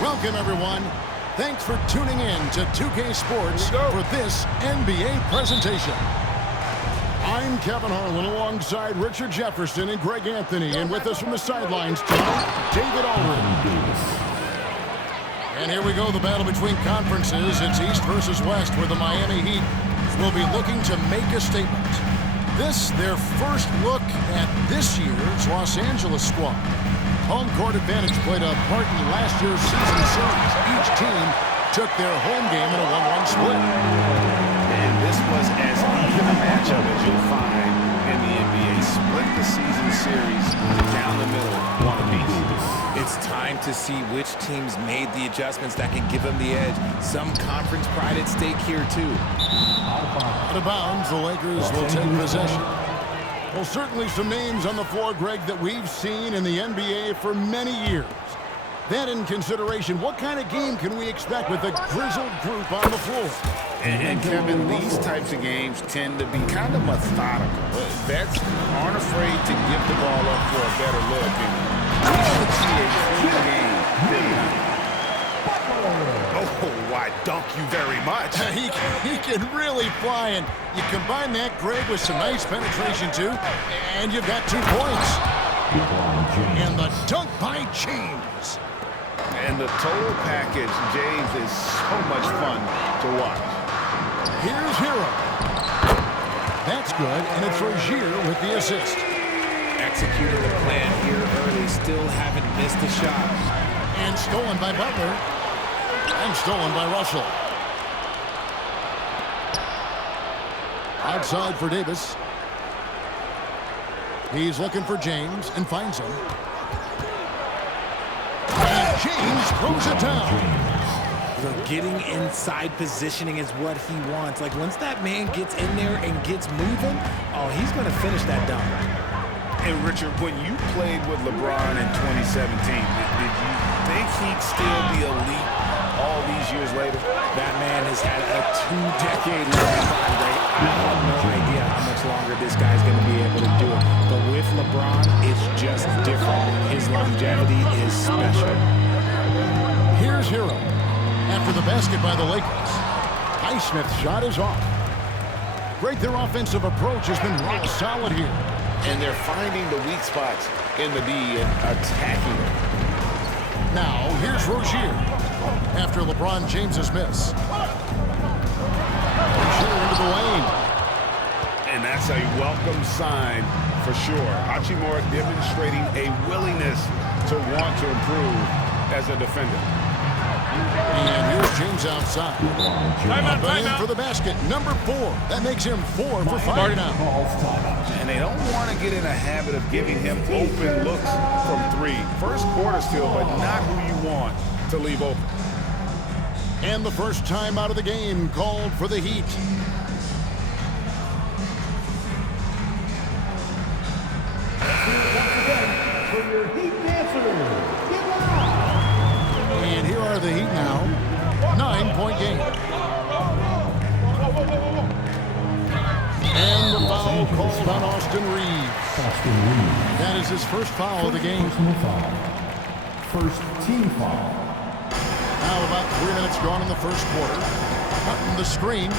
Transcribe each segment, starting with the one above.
Welcome, everyone. Thanks for tuning in to 2K Sports for this NBA presentation. I'm Kevin Harlan alongside Richard Jefferson and Greg Anthony, and with us from the sidelines tonight, David Aldridge. And here we go, the battle between conferences. It's East versus West, where the Miami Heat will be looking to make a statement. This, their first look at this year's Los Angeles squad. Home court advantage played a part in last year's season series. Each team took their home game in a 1-1 split. And this was as even a matchup as you'll find in the NBA. Split the season series down the middle, one apiece. It's time to see which teams made the adjustments that can give them the edge. Some conference pride at stake here, too. Out of bounds, the Lakers will take possession. Well, certainly some names on the floor, Greg, that we've seen in the NBA for many years. That in consideration, what kind of game can we expect with a grizzled group on the floor? And Kevin, these types of games tend to be kind of methodical. Vets aren't afraid to give the ball up for a better look. And we should see a clean game tonight. Oh, why, dunk you very much. He can really fly, and you combine that, Greg, with some nice penetration, too, and you've got 2 points. And the dunk by James. And the total package, James, is so much fun to watch. Here's Hero. That's good, and it's Rozier with the assist. Executing the plan here early, still haven't missed a shot. And stolen by Butler. And stolen by Russell. Outside for Davis. He's looking for James and finds him. And James throws it down. Getting inside positioning is what he wants. Like, once that man gets in there and gets moving, oh, he's going to finish that dunk. And, Richard, when you played with LeBron in 2017, did you think he'd still be elite all these years later? That man has had a 2-decade long prime rate. I have no idea how much longer this guy's going to be able to do it. But with LeBron, it's just different. His longevity is special. Here's Hero. After the basket by the Lakers, Highsmith's shot is off. Great, their offensive approach has been rock solid here. And they're finding the weak spots in the D and attacking it. Now, here's Rozier. After LeBron James's miss. Rozier into the lane. And that's a welcome sign for sure. Hachimura demonstrating a willingness to want to improve as a defender. And here's James outside. Timeout. For the basket, number 4. That makes him 4 for 5 now. And they don't want to get in a habit of giving him open looks from 3. First quarter still, but not who you want to leave open. And the first time out of the game called for the Heat. And here are the Heat now. 9-point game. And the foul called on Austin Reeves. That is his first foul of the game. First team foul. Now about 3 minutes gone in the first quarter. Cutting the screen.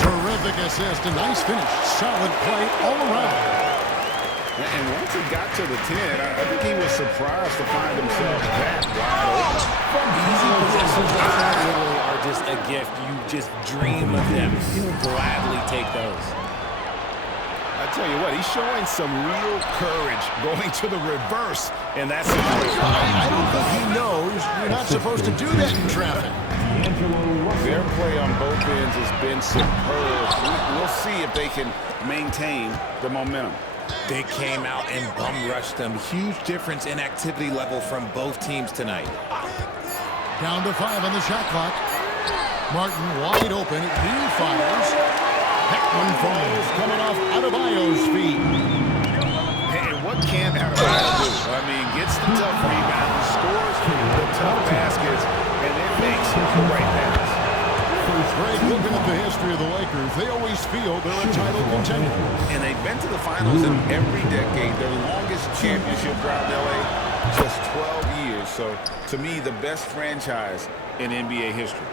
Terrific assist. A nice finish. Solid play all around. And once he got to the 10, I think he was surprised to find himself that wide open. Easy possessions like that literally are just a gift. You just dream of them. You'll gladly take those. I tell you what, he's showing some real courage going to the reverse in that situation. I don't think he knows you're not supposed to do that in traffic. Their play on both ends has been superb. We'll see if they can maintain the momentum. They came out and bum rushed them. Huge difference in activity level from both teams tonight. Down to 5 on the shot clock. Martin wide open. He fires. That one falls, coming off Adebayo's feet. And what can Adebayo do? I mean, gets the tough rebounds, scores the tough baskets, and then makes the right pass. Greg, looking at the history of the Lakers, they always feel they're a title contender. And they've been to the finals in every decade. Their longest championship drought in L.A., just 12 years. So, to me, the best franchise in NBA history.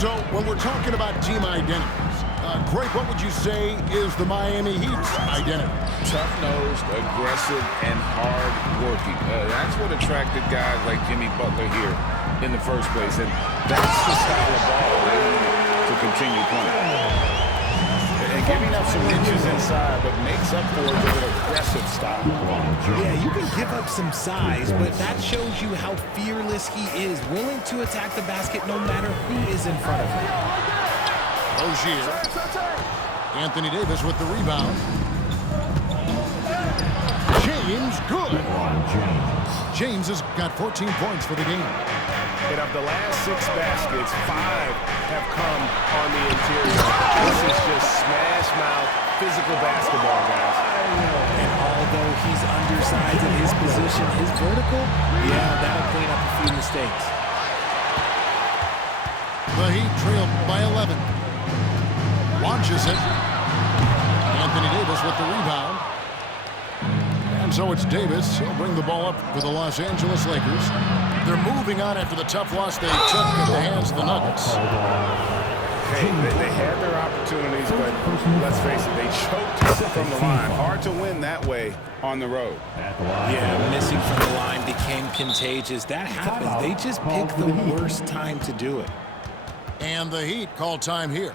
So, when we're talking about team identities, Greg, what would you say is the Miami Heat's identity? Tough-nosed, aggressive, and hard-working. That's what attracted guys like Jimmy Butler here in the first place, and that's the style of ball they need to continue playing. And giving up some inches inside, but makes up for it with an aggressive style. Yeah, you can give up some size, but that shows you how fearless he is, willing to attack the basket no matter who is in front of him. Rozier. Anthony Davis with the rebound. James, good. James has got 14 points for the game. And of the last 6 baskets, 5 have come on the interior. This is just smash-mouth, physical basketball, guys. And although he's undersized in his position, his vertical, yeah, that'll clean up a few mistakes. The Heat trail by 11. Launches it. Anthony Davis with the rebound. And so it's Davis. He'll bring the ball up for the Los Angeles Lakers. They're moving on after the tough loss they took at the hands of the Nuggets. Hey, they had their opportunities, but let's face it, they choked from the line. Hard to win that way on the road. Yeah, missing from the line became contagious. That happens. They just picked the worst time to do it. And the Heat call time here.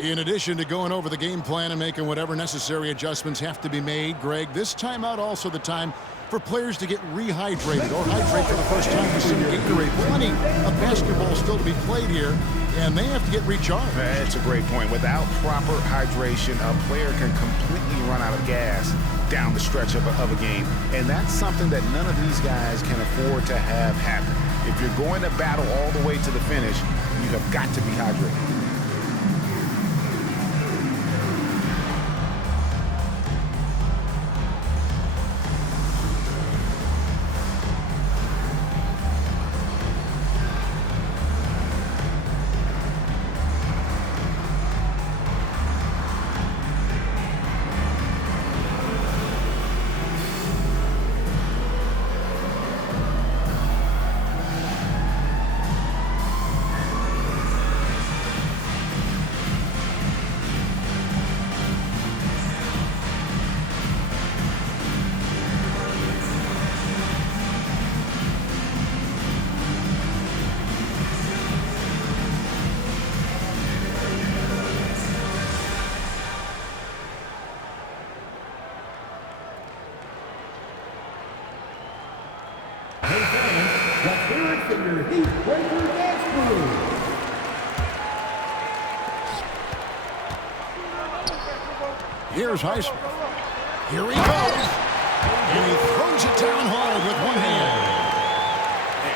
In addition to going over the game plan and making whatever necessary adjustments have to be made, Greg, this timeout also the time for players to get rehydrated or hydrate for the first time with some Gatorade. Plenty of basketball still to be played here, and they have to get recharged. That's a great point. Without proper hydration, a player can completely run out of gas down the stretch of a game, and that's something that none of these guys can afford to have happen. If you're going to battle all the way to the finish, you have got to be hydrated. Here's Highsmith. Here he goes. And he throws it down hard with one hand.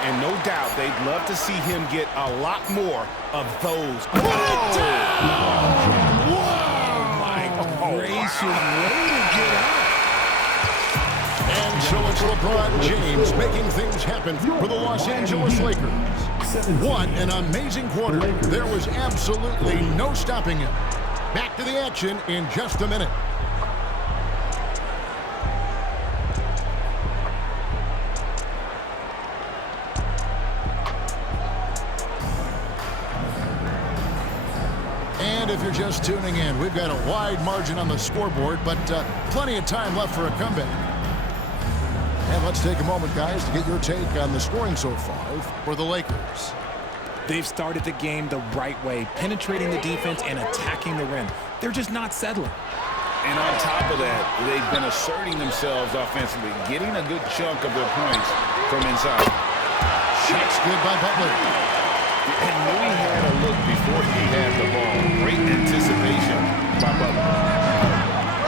And no doubt, they'd love to see him get a lot more of those. Put it down! Oh, my gracious. Way to get up. And so it's LeBron James making things happen for the Los Angeles Lakers. What an amazing quarter. There was absolutely no stopping him. Back to the action in just a minute. And if you're just tuning in, we've got a wide margin on the scoreboard, but plenty of time left for a comeback. And let's take a moment, guys, to get your take on the scoring so far for the Lakers. They've started the game the right way, penetrating the defense and attacking the rim. They're just not settling. And on top of that, they've been asserting themselves offensively, getting a good chunk of their points from inside. Shots good by Butler. And knew he had a look before he had the ball. Great anticipation by Butler.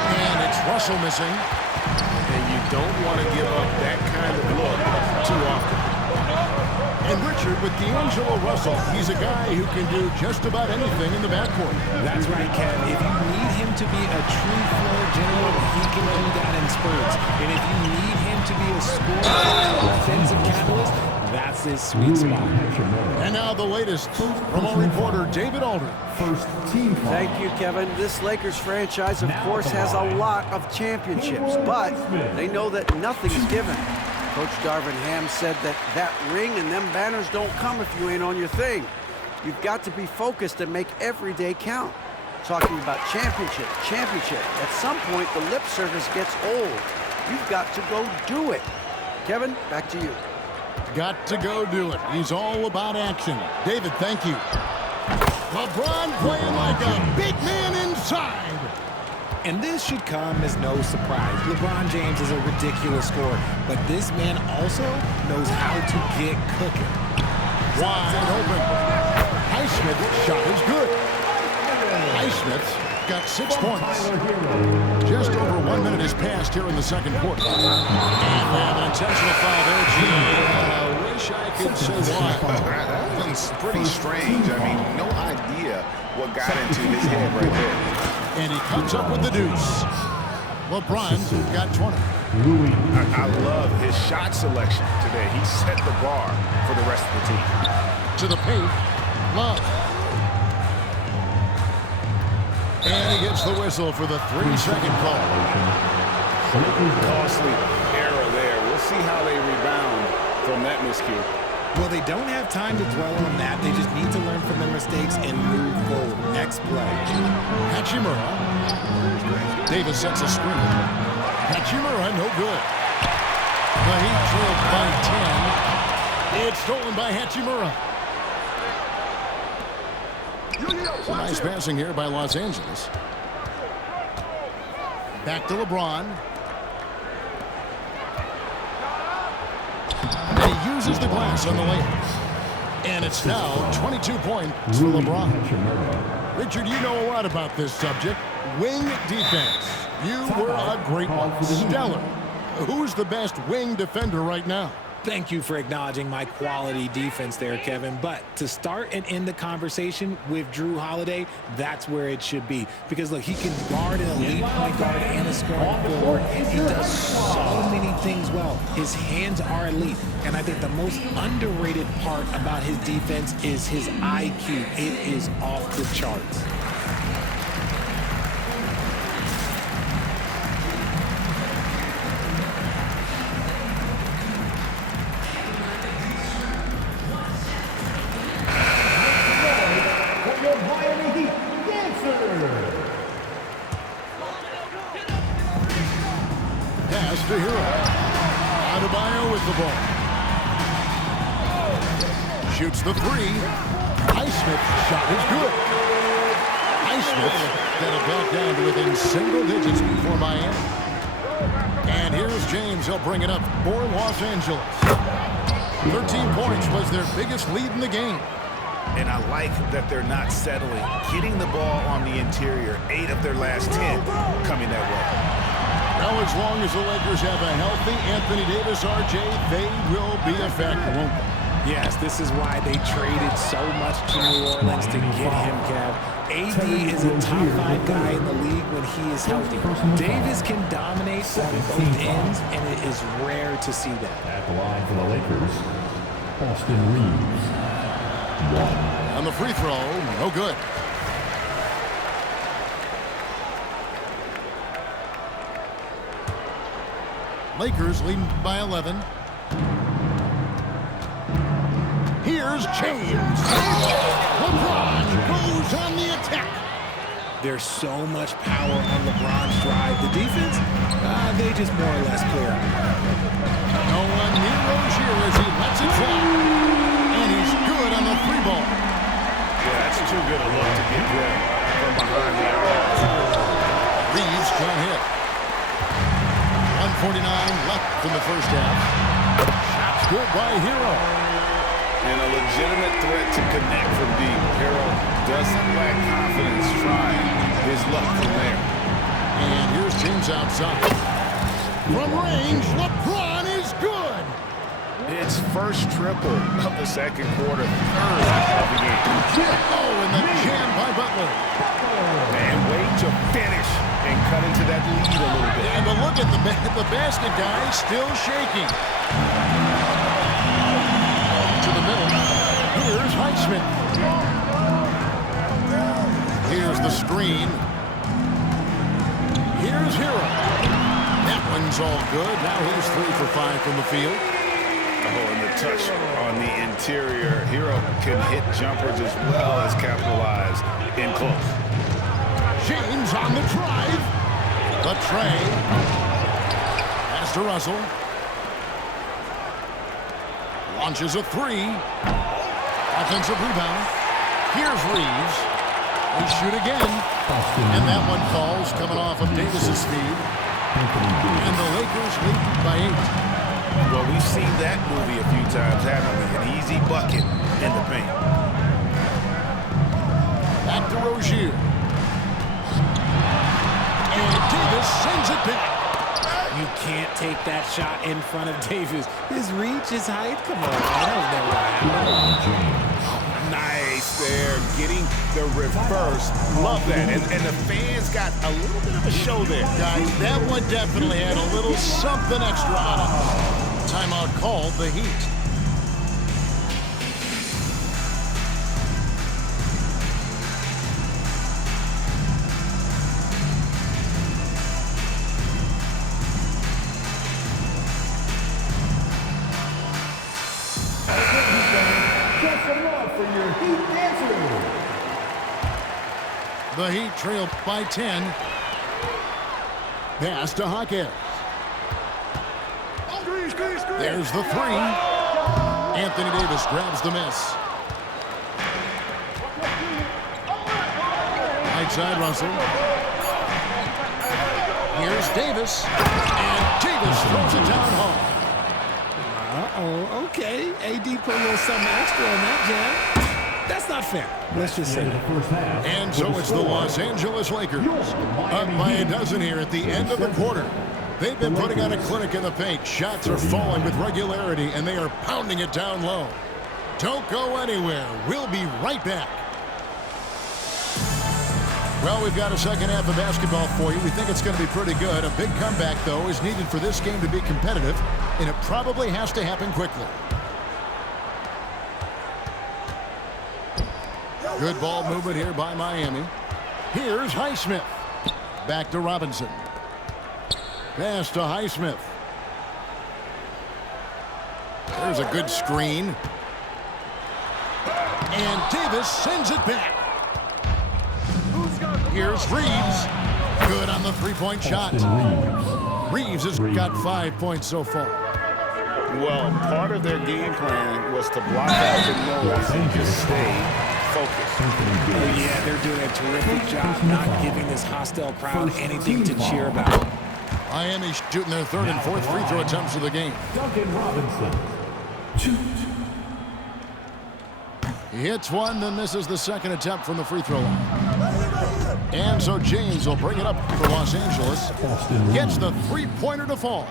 And it's Russell missing. And you don't want to give up that kind of look too often. And Richard, with D'Angelo Russell, he's a guy who can do just about anything in the backcourt. That's right, Kev. If you need him to be a true floor general, he can do that in spurts. And if you need him to be a scorer, offensive catalyst, that's his sweet spot. And now the latest from our reporter, David Alder. First team foul. Thank you, Kevin. This Lakers franchise, of course, has a lot of championships, but they know that nothing is given. Coach Darvin Ham said that ring and them banners don't come if you ain't on your thing. You've got to be focused and make every day count. Talking about championship. At some point, the lip service gets old. You've got to go do it. Kevin, back to you. Got to go do it. He's all about action. David, thank you. LeBron playing like a big man inside. And this should come as no surprise. LeBron James is a ridiculous scorer, but this man also knows how to get cooking. Wide open. Highsmith's shot is good. Highsmith's got 6 points. Just over 1 minute has passed here in the second quarter. And we have an intentional foul there, G. Wish I could say why. That one's pretty strange. I mean, no idea what got into his head right there. And he comes up with the deuce. LeBron's got 20. I love his shot selection today. He set the bar for the rest of the team. To the paint. Love. And he gets the whistle for the 3-second call. Costly error there. We'll see how they rebound from that miscue. Well, they don't have time to dwell on that. They just need to learn from their mistakes and move forward. Next play. Hachimura. Davis sets a screen. Hachimura, no good. The Heat trailed by 10. It's stolen by Hachimura. Some nice passing here by Los Angeles. Back to LeBron. And he uses the glass on the layup. And it's now 22 points for LeBron. Richard, you know a lot about this subject. Wing defense. You were a great one. Stellar. Who's the best wing defender right now? Thank you for acknowledging my quality defense there, Kevin. But to start and end the conversation with Drew Holiday, that's where it should be. Because, look, he can guard an elite point guard and a scoring forward. He does so many things well. His hands are elite. And I think the most underrated part about his defense is his IQ. It is off the charts. To Hero. Adebayo with the ball. Shoots the three. Highsmith's shot is good. Highsmith got it back down to within single digits before Miami. And here's James. He'll bring it up for Los Angeles. 13 points was their biggest lead in the game. And I like that they're not settling. Getting the ball on the interior. 8 of their last 10 coming that way. Now, as long as the Lakers have a healthy Anthony Davis, RJ, they will be a factor, won't they? Yes, this is why they traded so much to New Orleans to get him, Kev. AD is a top 5 guy in the league when he is healthy. Davis can dominate on both ends, and it is rare to see that. At the line for the Lakers, Austin Reeves. 1. On the free throw, no good. Lakers leading by 11. Here's James. LeBron goes on the attack. There's so much power on LeBron's drive. The defense, they just more or less clear out. No one near Rozier as he lets it fly. And he's good on the free ball. Yeah, that's too good a look to get good from behind the arc. Reeves can't hit. 1:49 left in the first half. Shots good by Hero. And a legitimate threat to connect from deep. Hero doesn't lack confidence trying his luck from there. And here's James outside. From range, LeBron is good. It's first triple of the second quarter, third of the game. Oh, and the jam by Butler. And way to finish and cut into that lead a little bit. And but look at the basket guy still shaking. To the middle. Here's Highsmith. Here's the screen. Here's Hero. That one's all good. Now he's 3 for 5 from the field. Oh, and the touch on the interior. Hero can hit jumpers as well as capitalize in close. James on the drive. The tray. Pass to Russell. Launches a 3. Offensive rebound. Here's Reeves. They shoot again. And that one falls, coming off of Davis's feed. And the Lakers lead by 8. Well, we've seen that movie a few times, haven't we? An easy bucket in the paint. Back to Rozier. And Davis sends it back. You can't take that shot in front of Davis. His reach, his height, come on. That was never going to happen. Nice there, getting the reverse. Love that. And the fans got a little bit of a show there. Guys, that one definitely had a little something extra on it. Timeout called the Heat. The Heat trail by 10. Pass to Hawkins. There's the 3. Anthony Davis grabs the miss. Right side, Russell. Here's Davis. And Davis throws it down home. Uh-oh, okay. AD put a little something extra on that jam. That's not fair. Let's just say that. And so it's the Los Angeles Lakers. Up by a dozen here at the end of the quarter. They've been putting on a clinic in the paint. Shots are falling with regularity, and they are pounding it down low. Don't go anywhere. We'll be right back. Well, we've got a second half of basketball for you. We think it's going to be pretty good. A big comeback, though, is needed for this game to be competitive, and it probably has to happen quickly. Good ball movement here by Miami. Here's Highsmith. Back to Robinson. Pass to Highsmith. There's a good screen. And Davis sends it back. Here's Reeves. Good on the three-point shot. Reeves has got 5 points so far. Well, part of their game plan was to block out the noise and just stay focused. Oh, yeah, they're doing a terrific job not giving this hostile crowd anything to cheer about. Miami shooting their third and fourth free throw attempts of the game. Duncan Robinson. Shoot. He hits one, then misses the second attempt from the free throw line. And so James will bring it up for Los Angeles. Gets the three-pointer to fall.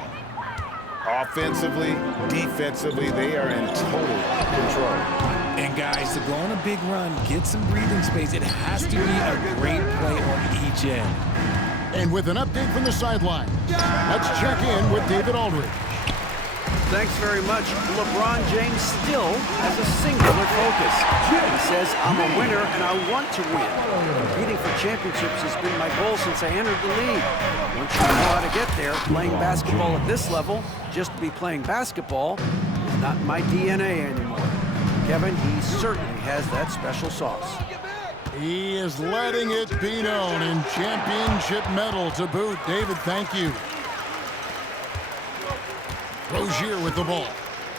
Offensively, defensively, they are in total control. And guys, to go on a big run, get some breathing space, it has to be a great play on each end. And with an update from the sideline, let's check in with David Aldridge. Thanks very much. LeBron James still has a singular focus. He says, I'm a winner and I want to win. Competing for championships has been my goal since I entered the league. Once you know how to get there, playing basketball at this level, just to be playing basketball, is not my DNA anymore. Kevin, he certainly has that special sauce. He is letting it be known, in championship medal to boot. David, thank you. Rozier with the ball.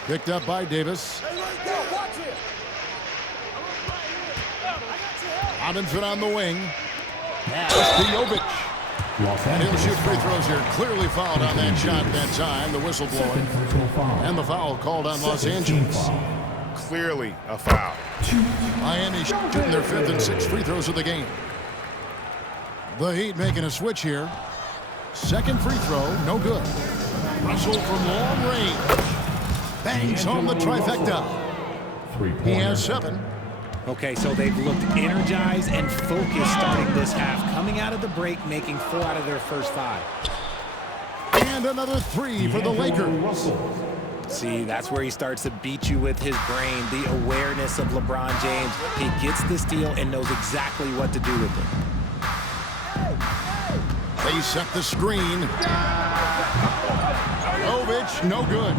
Picked up by Davis. Robinson on the wing. Pass to Jovic. And he'll shoot free throws here. Clearly fouled on that shot that time. The whistle blowing. And the foul called on Los Angeles. Clearly a foul. Miami shooting their fifth and sixth free throws of the game. The Heat making a switch here. Second free throw, no good. Russell from long range. Bangs home the trifecta. He has 7. Okay, so they've looked energized and focused starting this half. Coming out of the break, making 4 out of their first 5. And another 3 for the Lakers. See, that's where he starts to beat you with his brain, the awareness of LeBron James. He gets the steal and knows exactly what to do with it. They set the screen. Popovich, no good.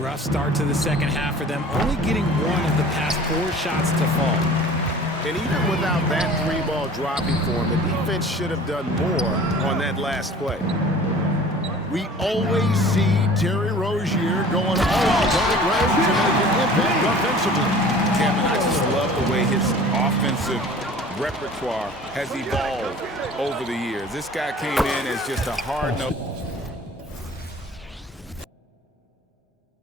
Rough start to the second half for them, only getting one of the past 4 shots to fall. And even without that 3-ball dropping for him, the defense should have done more on that last play. We always see Terry Rozier going all out on the ground to make an impact offensively. Kevin, I just love the way his offensive repertoire has evolved over the years. This guy came in as just a hard-nosed